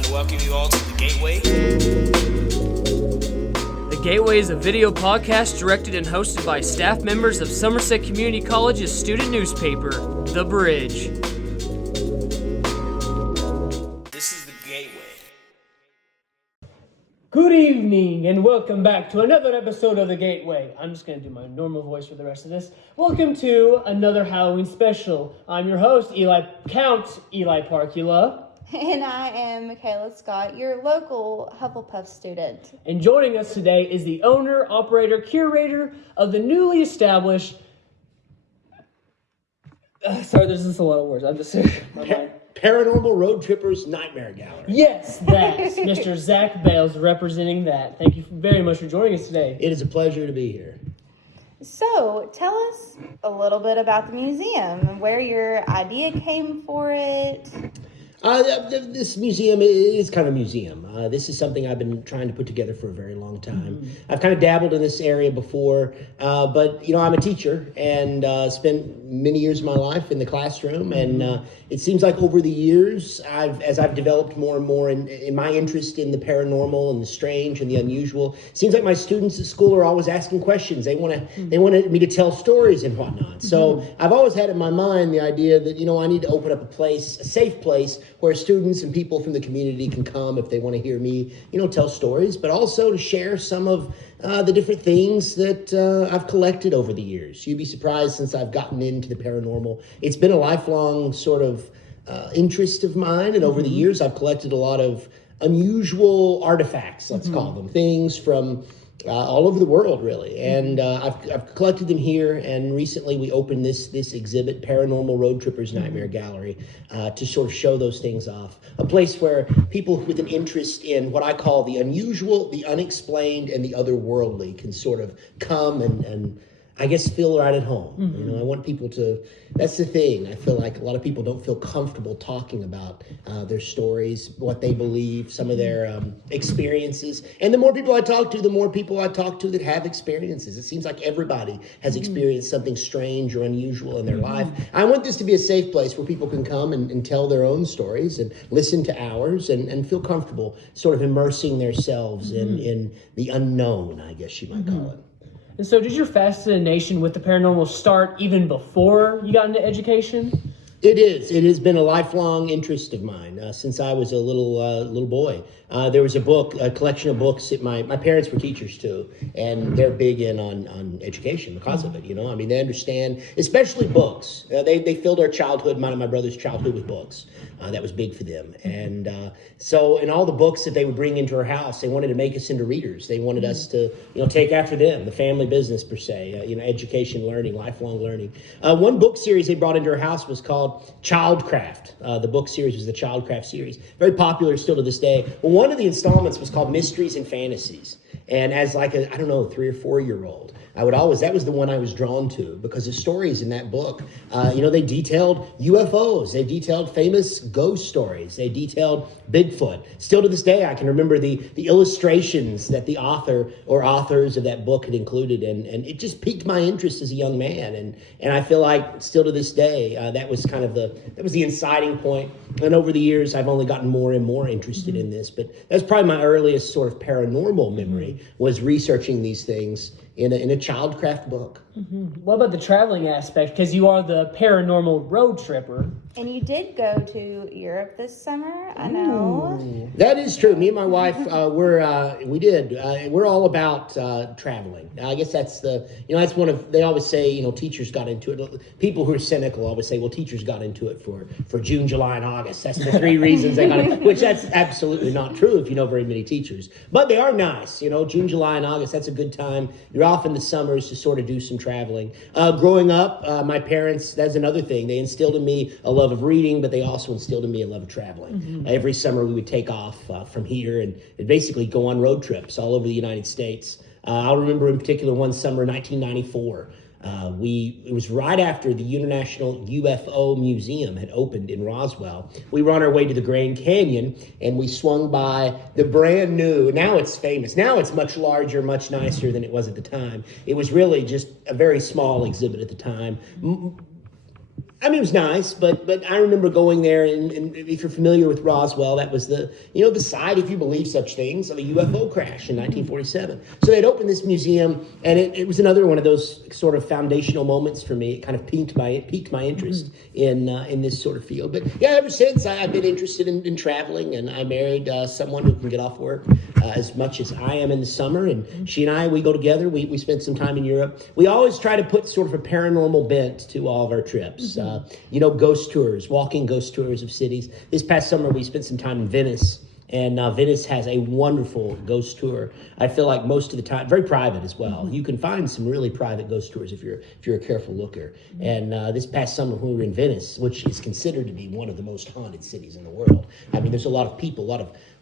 want to welcome you all to The Gateway. The Gateway is a video podcast directed and hosted by staff members of Somerset Community College's student newspaper, The Bridge. This is The Gateway. Good evening, and welcome back to another episode of The Gateway. I'm just going to do my normal voice for the rest of this. Welcome to another Halloween special. I'm your host, Count Eli Parkula. And I am Makayla Scott, your local Hufflepuff student. And joining us today is the owner, operator, curator of the newly established... sorry, there's just a lot of words. I'm just... my mind. Paranormal Roadtripper's Nightmare Gallery. Yes, that's Mr. Zach Bales representing that. Thank you very much for joining us today. It is a pleasure to be here. So, tell us a little bit about the museum and where your idea came for it. This museum is kind of a museum. This is something I've been trying to put together for a very long time. Mm-hmm. I've kind of dabbled in this area before, but I'm a teacher and spent many years of my life in the classroom. Mm-hmm. And it seems like over the years, as I've developed more and more in my interest in the paranormal and the strange and the unusual, it seems like my students at school are always asking questions. They wanted me to tell stories and whatnot. Mm-hmm. So I've always had in my mind the idea that I need to open up a safe place where students and people from the community can come if they want to hear me, tell stories, but also to share some of the different things that I've collected over the years. You'd be surprised since I've gotten into the paranormal. It's been a lifelong sort of interest of mine, and over the years I've collected a lot of unusual artifacts, let's call them, things from all over the world, really. And I've collected them here, and recently we opened this exhibit, Paranormal Roadtripper's Nightmare Gallery, to sort of show those things off. A place where people with an interest in what I call the unusual, the unexplained, and the otherworldly can sort of come and I guess feel right at home. Mm-hmm. I want people to, that's the thing. I feel like a lot of people don't feel comfortable talking about their stories, what they believe, some of their experiences. And the more people I talk to, the more people I talk to that have experiences. It seems like everybody has experienced something strange or unusual in their life. I want this to be a safe place where people can come and tell their own stories and listen to ours and feel comfortable sort of immersing themselves in the unknown, I guess you might call it. And so did your fascination with the paranormal start even before you got into education? It is. It has been a lifelong interest of mine since I was a little boy. There was a collection of books that my parents were teachers too, and they're big on education because of it. They understand, especially books. They filled our childhood, mine and my brother's childhood, with books. That was big for them. And so in all the books that they would bring into our house, they wanted to make us into readers. They wanted us to, take after them, the family business per se, education, learning, lifelong learning. One book series they brought into our house was called Childcraft. The book series was the Childcraft series. Very popular still to this day. Well, one of the installments was called Mysteries and Fantasies. And as like a, 3 or 4 year old, that was the one I was drawn to because the stories in that book, they detailed UFOs, they detailed famous ghost stories, they detailed Bigfoot. Still to this day, I can remember the illustrations that the author or authors of that book had included, and it just piqued my interest as a young man. And I feel like still to this day, that was the inciting point. And over the years, I've only gotten more and more interested in this, but that's probably my earliest sort of paranormal memory was researching these things in a Childcraft book. Mm-hmm. What about the traveling aspect? Because you are the paranormal road tripper. And you did go to Europe this summer, I know. Ooh. That is true. Me and my wife, we're all about traveling. I guess that's that's one of, they always say, teachers got into it. People who are cynical always say, well, teachers got into it for June, July, and August. That's the 3 reasons they got it, which that's absolutely not true if you know very many teachers. But they are nice, June, July, and August, that's a good time. You're off in the summers to sort of do some traveling. Growing up, my parents, that's another thing. They instilled in me a love of reading, but they also instilled in me a love of traveling. Mm-hmm. Every summer we would take off from here and basically go on road trips all over the United States. I'll remember in particular one summer, 1994. It was right after the International UFO Museum had opened in Roswell. We were on our way to the Grand Canyon, and we swung by the brand new, now it's famous, now it's much larger, much nicer than it was at the time. It was really just a very small exhibit at the time. I mean, it was nice, but I remember going there, and if you're familiar with Roswell, that was the site, if you believe such things, of a UFO crash in 1947. So they'd opened this museum, and it was another one of those sort of foundational moments for me. It kind of piqued my interest in this sort of field. But yeah, ever since I've been interested in traveling, and I married someone who can get off work as much as I am in the summer, and she and I, we go together. We spent some time in Europe. We always try to put sort of a paranormal bent to all of our trips. Ghost tours, walking ghost tours of cities. This past summer, we spent some time in Venice, and Venice has a wonderful ghost tour. I feel like most of the time, very private as well. You can find some really private ghost tours if you're a careful looker. And this past summer, when we were in Venice, which is considered to be one of the most haunted cities in the world. I mean, there's a lot of people, a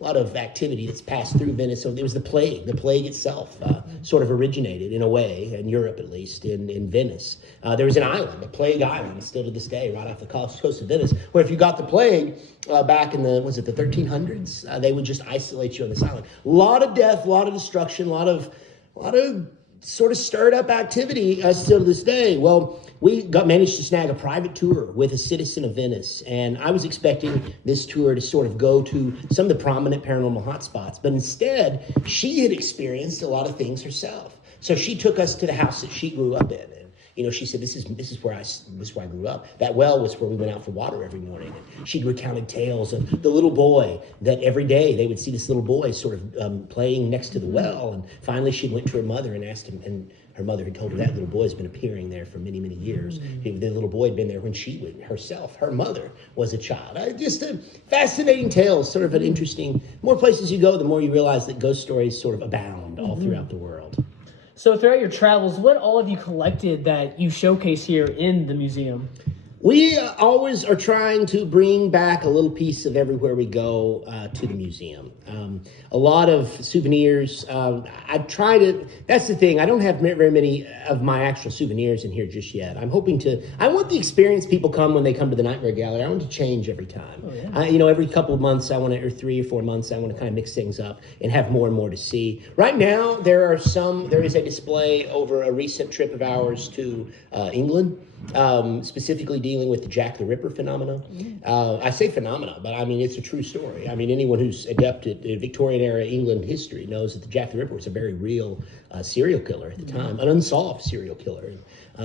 lot of activity that's passed through Venice. So there was the plague. The plague itself sort of originated, in a way, in Europe at least, in Venice. There was an island, a plague island, still to this day, right off the coast of Venice, where if you got the plague back in the 1300s, they would just isolate you on this island. A lot of death, a lot of destruction, a lot of sort of stirred up activity still to this day. Well, we managed to snag a private tour with a citizen of Venice, and I was expecting this tour to sort of go to some of the prominent paranormal hotspots, but instead, she had experienced a lot of things herself. So she took us to the house that she grew up in, and she said, "This is where I grew up. That well was where we went out for water every morning." And she recounted tales of the little boy that every day they would see this little boy sort of playing next to the well. And finally, she went to her mother and asked him, and her mother had told her that little boy has been appearing there for many, many years. The little boy had been there when her mother, was a child. Just a fascinating tale, sort of an interesting. The more places you go, the more you realize that ghost stories sort of abound all throughout the world. So throughout your travels, what all have you collected that you showcase here in the museum? We always are trying to bring back a little piece of everywhere we go to the museum. A lot of souvenirs. That's the thing. I don't have very many of my actual souvenirs in here just yet. I want the experience people come when they come to the Nightmare Gallery. I want to change every time. Oh, yeah. Every couple of months, or 3 or 4 months, I want to kind of mix things up and have more and more to see. Right now, there is a display over a recent trip of ours to England. Specifically dealing with the Jack the Ripper phenomena. I say phenomena, but I mean, it's a true story. I mean, anyone who's adept at Victorian era England history knows that the Jack the Ripper was a very real serial killer at the time, an unsolved serial killer.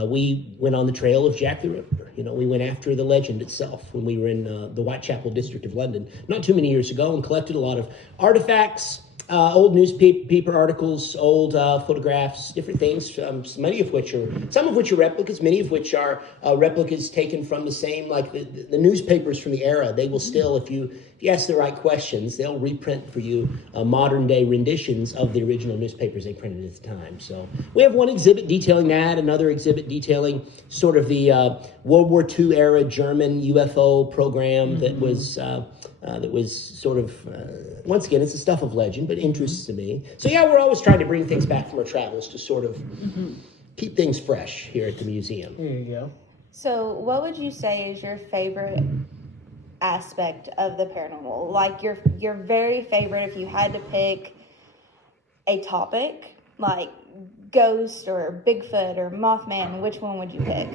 We went on the trail of Jack the Ripper. We went after the legend itself when we were in the Whitechapel district of London not too many years ago, and collected a lot of artifacts, old newspaper articles, old photographs, different things, some of which are replicas, many of which are replicas taken from the same, like the newspapers from the era. They will still, if you ask the right questions, they'll reprint for you modern day renditions of the original newspapers they printed at the time. So we have one exhibit detailing that, another exhibit detailing sort of the World War II era German UFO program that was sort of, once again, it's the stuff of legend, but interests to me. So yeah, we're always trying to bring things back from our travels to sort of keep things fresh here at the museum. There you go. So what would you say is your favorite aspect of the paranormal? Like your very favorite, if you had to pick a topic, like ghost or Bigfoot or Mothman, which one would you pick?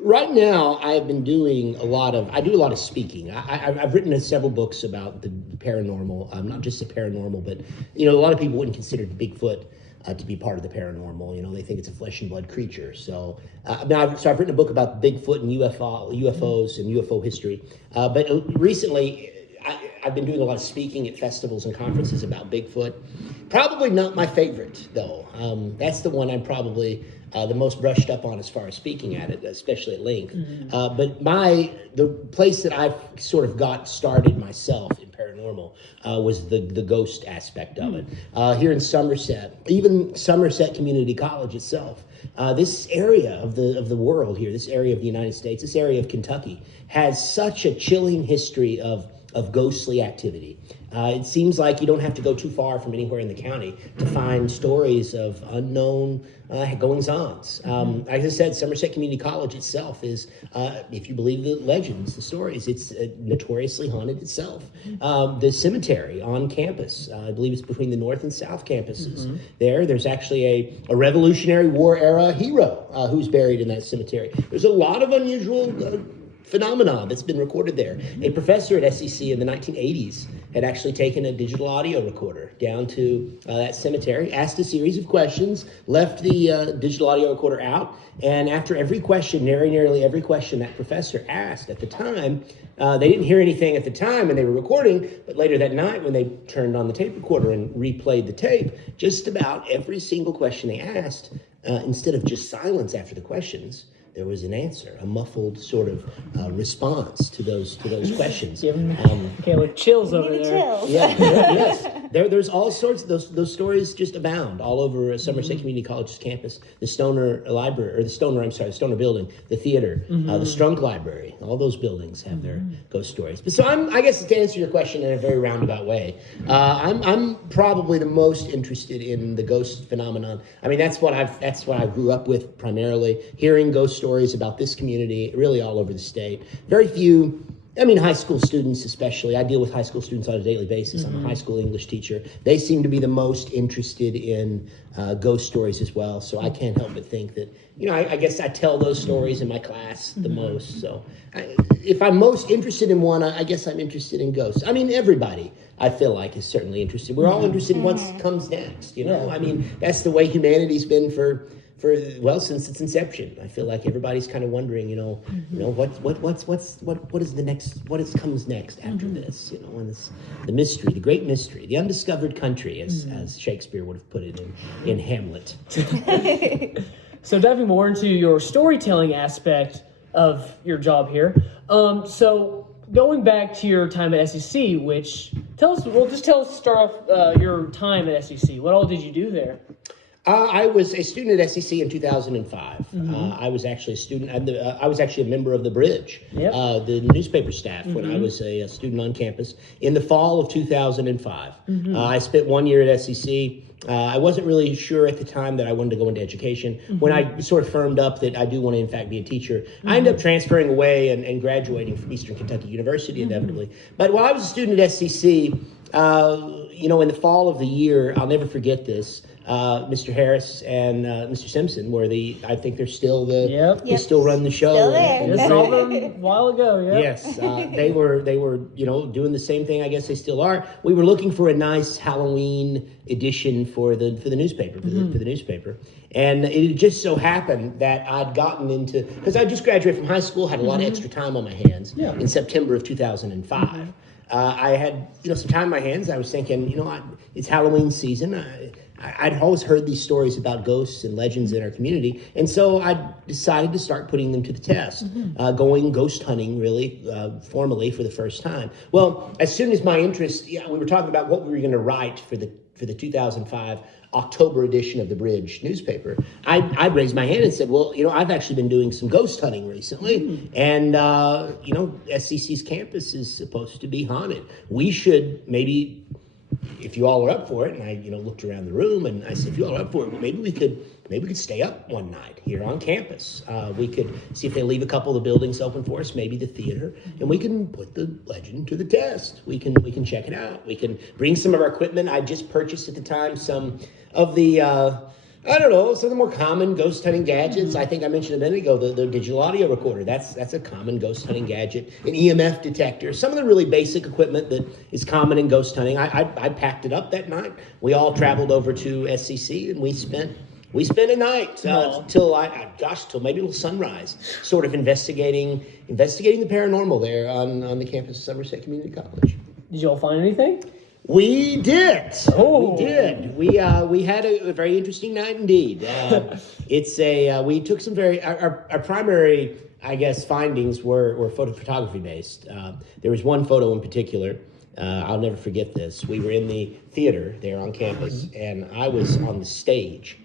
Right now, I've been doing a lot of speaking. I've written several books about the paranormal, not just the paranormal, but, a lot of people wouldn't consider Bigfoot to be part of the paranormal. They think it's a flesh and blood creature. So I've written a book about Bigfoot and UFOs and UFO history. But recently, I've been doing a lot of speaking at festivals and conferences about Bigfoot. Probably not my favorite, though. That's the one I'm probably the most brushed up on as far as speaking at it, especially at length. But the place that I've sort of got started myself in paranormal was the ghost aspect of it. Here in Somerset, even Somerset Community College itself, this area of the world here, this area of the United States, this area of Kentucky, has such a chilling history of of ghostly activity. It seems like you don't have to go too far from anywhere in the county to find stories of unknown goings-ons. Like I said, Somerset Community College itself is, if you believe the legends, the stories, it's notoriously haunted itself. The cemetery on campus, I believe it's between the North and South campuses. There's actually a Revolutionary War era hero who's buried in that cemetery. There's a lot of unusual phenomena that's been recorded there. A professor at SEC in the 1980s had actually taken a digital audio recorder down to that cemetery, asked a series of questions, left the digital audio recorder out, and after every question, nearly every question that professor asked at the time, they didn't hear anything at the time and they were recording, but later that night when they turned on the tape recorder and replayed the tape, just about every single question they asked, instead of just silence after the questions, there was an answer, a muffled sort of response to those questions. Makayla, chills over there. Chills. Yeah, yes. There's all sorts of those stories just abound all over Somerset Community College's campus. The Stoner building, the theater, the Strunk Library, all those buildings have their ghost stories. But so I guess to answer your question in a very roundabout way, I'm probably the most interested in the ghost phenomenon. I mean, that's what I grew up with primarily, hearing ghost stories about this community, really all over the state. Very few, high school students especially. I deal with high school students on a daily basis. I'm a high school English teacher. They seem to be the most interested in ghost stories as well. So I can't help but think that, I guess I tell those stories in my class the most. So if I'm most interested in one, I guess I'm interested in ghosts. Everybody, I feel like, is certainly interested. We're all interested in what comes next, That's the way humanity's been since its inception. I feel like everybody's kind of wondering, what comes next after this, and the mystery, the great mystery, the undiscovered country, as Shakespeare would have put it in Hamlet. So diving more into your storytelling aspect of your job here, so going back to your time at SEC, start off your time at SEC. What all did you do there? I was a student at SEC in 2005. I was actually a student. I was actually a member of the Bridge, the newspaper staff, when I was a student on campus in the fall of 2005. I spent 1 year at SEC. I wasn't really sure at the time that I wanted to go into education. When I sort of firmed up that I do want to, in fact, be a teacher, I ended up transferring away and graduating from Eastern Kentucky University inevitably. But while I was a student at SEC, in the fall of the year, I'll never forget this. Mr. Harris and Mr. Simpson I think they're still they still run the show. Still there. Just saw them a while ago, yeah. Yes, they were doing the same thing. I guess they still are. We were looking for a nice Halloween edition for the newspaper, for the newspaper. And it just so happened that I'd gotten into, because I just graduated from high school, had a lot of extra time on my hands in September of 2005. I had, some time on my hands. I was thinking, it's Halloween season. I'd always heard these stories about ghosts and legends in our community, and so I decided to start putting them to the test, going ghost hunting really formally for the first time. Well, as soon as my interest, we were talking about what we were going to write for the 2005 October edition of the Bridge newspaper. I raised my hand and said, well, I've actually been doing some ghost hunting recently, and SCC's campus is supposed to be haunted. We should maybe, if you all are up for it, and I, looked around the room and I said, if you all are up for it, maybe we could stay up one night here on campus. We could see if they leave a couple of the buildings open for us, maybe the theater, and we can put the legend to the test. We can check it out. We can bring some of our equipment. I just purchased at the time some of the, some of the more common ghost hunting gadgets. I think I mentioned a minute ago, the digital audio recorder. That's a common ghost hunting gadget. An EMF detector. Some of the really basic equipment that is common in ghost hunting. I packed it up that night. We all traveled over to SEC and we spent a night till maybe sunrise, sort of investigating the paranormal there on the campus of Somerset Community College. Did you all find anything? We did. Oh. We did. We had a very interesting night indeed. We took some our primary, I guess, findings were photography based. There was one photo in particular. I'll never forget this. We were in the theater there on campus, and I was on the stage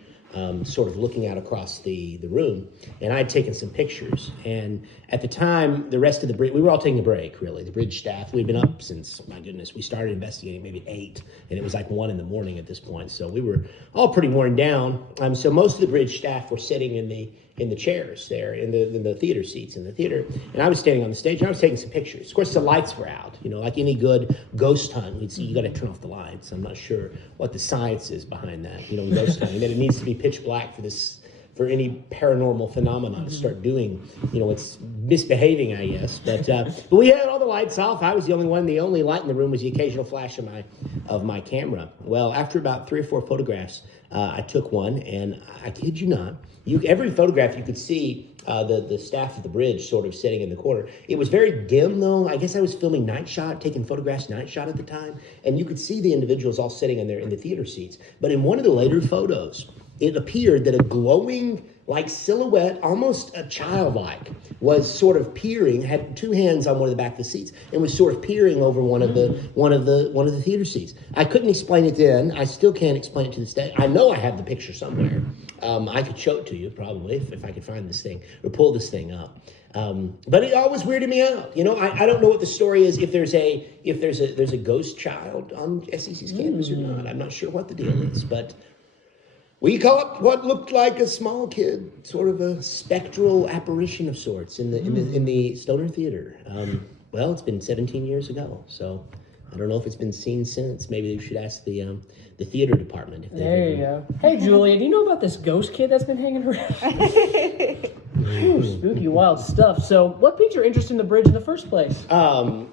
sort of looking out across the room, and I'd taken some pictures. And at the time, the rest of the bridge, we were all taking a break, really. The bridge staff, we'd been up since, my goodness, we started investigating maybe at 8, and it was like 1 in the morning at this point. So we were all pretty worn down. So most of the bridge staff were sitting in the chairs there, in the theater seats in the theater. And I was standing on the stage, and I was taking some pictures. Of course, the lights were out. Like any good ghost hunt, we'd see you got to turn off the lights. I'm not sure what the science is behind that, ghost hunting, that it needs to be pitch black for any paranormal phenomenon to start doing, it's misbehaving, I guess. But we had all the lights off. I was the only one. The only light in the room was the occasional flash of my camera. Well, after about 3 or 4 photographs, I took one, and I kid you not, every photograph you could see the staff of the bridge sort of sitting in the corner. It was very dim, though. I guess I was filming night shot, taking photographs night shot at the time, and you could see the individuals all sitting in the theater seats. But in one of the later photos, it appeared that a glowing, like, silhouette, almost a childlike, was sort of peering, had 2 hands on one of the back of the seats, and was sort of peering over one of the theater seats. I couldn't explain it then. I still can't explain it to this day. I know I have the picture somewhere. I could show it to you probably if I could find this thing or pull this thing up. But it always weirded me out. I don't know what the story is, if there's a ghost child on SEC's campus or not. I'm not sure what the deal is, but we caught what looked like a small kid, sort of a spectral apparition of sorts in the Stoner Theater. Well, it's been 17 years ago, so I don't know if it's been seen since. Maybe you should ask the theater department. There you go. Hey, Julia, do you know about this ghost kid that's been hanging around? Ooh, spooky, wild stuff. So, what piqued your interest in the bridge in the first place? What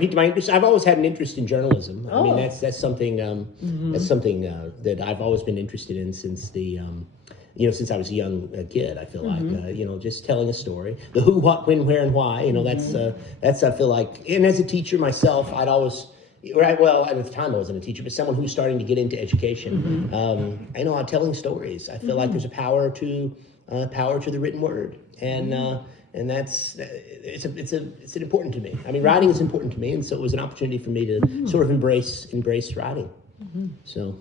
piqued my interest? I've always had an interest in journalism. I mean, that's something that I've always been interested in since since I was a young kid. I feel like just telling a story, the who, what, when, where, and why. That's I feel like. And as a teacher myself, I'd always. Right. Well, at the time I wasn't a teacher, but someone who's starting to get into education. I'm telling stories. I feel like there's a power to the written word, and that's it's important to me. I mean, writing is important to me, and so it was an opportunity for me to sort of embrace writing. So,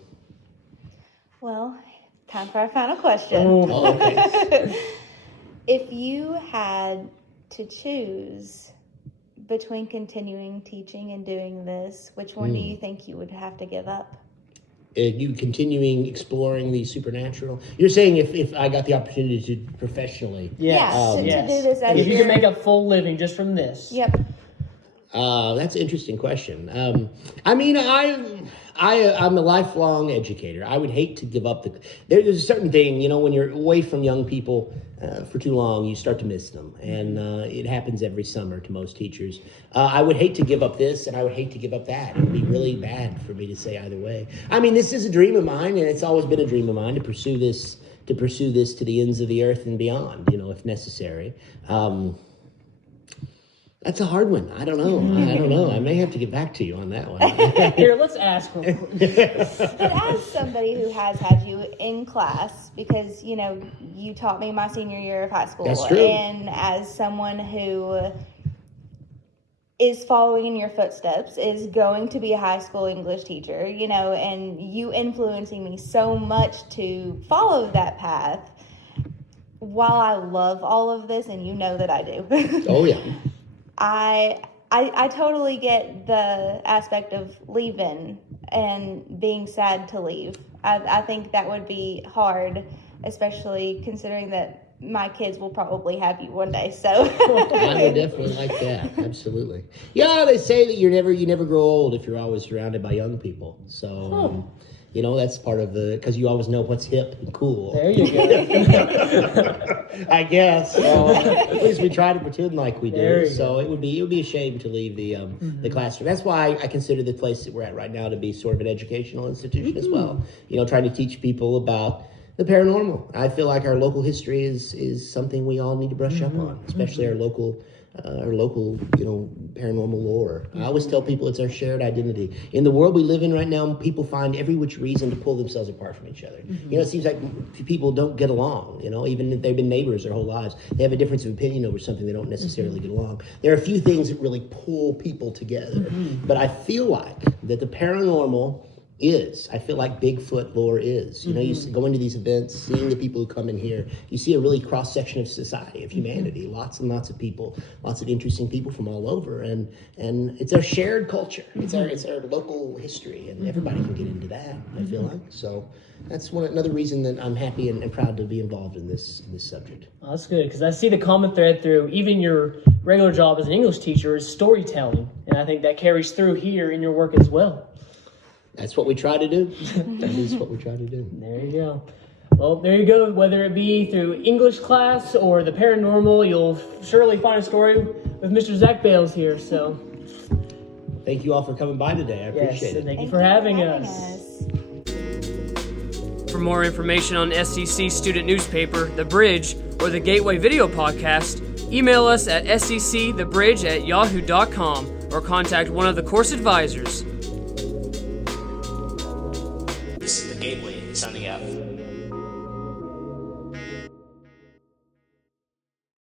well, time for our final question. Oh, okay. If you had to choose between continuing teaching and doing this, which one do you think you would have to give up? You continuing exploring the supernatural? You're saying if I got the opportunity to professionally? Yes. To do this as if you could make a full living just from this. Yep. That's an interesting question. I'm a lifelong educator. I would hate to give up there's a certain thing, when you're away from young people for too long, you start to miss them. And it happens every summer to most teachers. I would hate to give up this, and I would hate to give up that. It would be really bad for me to say either way. I mean, this is a dream of mine, and it's always been a dream of mine to pursue this to the ends of the earth and beyond, if necessary. That's a hard one. I don't know. I may have to get back to you on that one. Here, let's ask her. But as somebody who has had you in class, because, you taught me my senior year of high school. That's true. And as someone who is following in your footsteps, is going to be a high school English teacher, and you influencing me so much to follow that path, while I love all of this, and you know that I do. Oh, yeah. I totally get the aspect of leaving and being sad to leave. I think that would be hard, especially considering that my kids will probably have you one day. So I would definitely like that. Absolutely. Yeah, they say that you never grow old if you're always surrounded by young people. So that's part of because you always know what's hip and cool. There you go. I guess. So, at least we try to pretend like we do. So it would be a shame to leave the classroom. That's why I consider the place that we're at right now to be sort of an educational institution as well. Trying to teach people about the paranormal. I feel like our local history is something we all need to brush up on, especially our local paranormal lore. I always tell people it's our shared identity. In the world we live in right now, people find every which reason to pull themselves apart from each other. It seems like people don't get along, even if they've been neighbors their whole lives. They have a difference of opinion over something, they don't necessarily get along. There are a few things that really pull people together. But I feel like that the paranormal is. I feel like Bigfoot lore is. You know, you go into these events, seeing the people who come in here, you see a really cross section of society, of humanity. Lots and lots of people, lots of interesting people from all over, and it's our shared culture. It's our local history, and everybody can get into that. I feel like so. That's another reason that I'm happy and proud to be involved in this subject. Oh, that's good, because I see the common thread through even your regular job as an English teacher is storytelling, and I think that carries through here in your work as well. That's what we try to do. That is what we try to do. There you go. Well, there you go. Whether it be through English class or the paranormal, you'll surely find a story with Mr. Zach Bales here. So, thank you all for coming by today. I appreciate it. Thank you for having us. For more information on SCC student newspaper, The Bridge, or the Gateway Video Podcast, email us at scccthebridge@yahoo.com or contact one of the course advisors. This is the Gateway, signing out.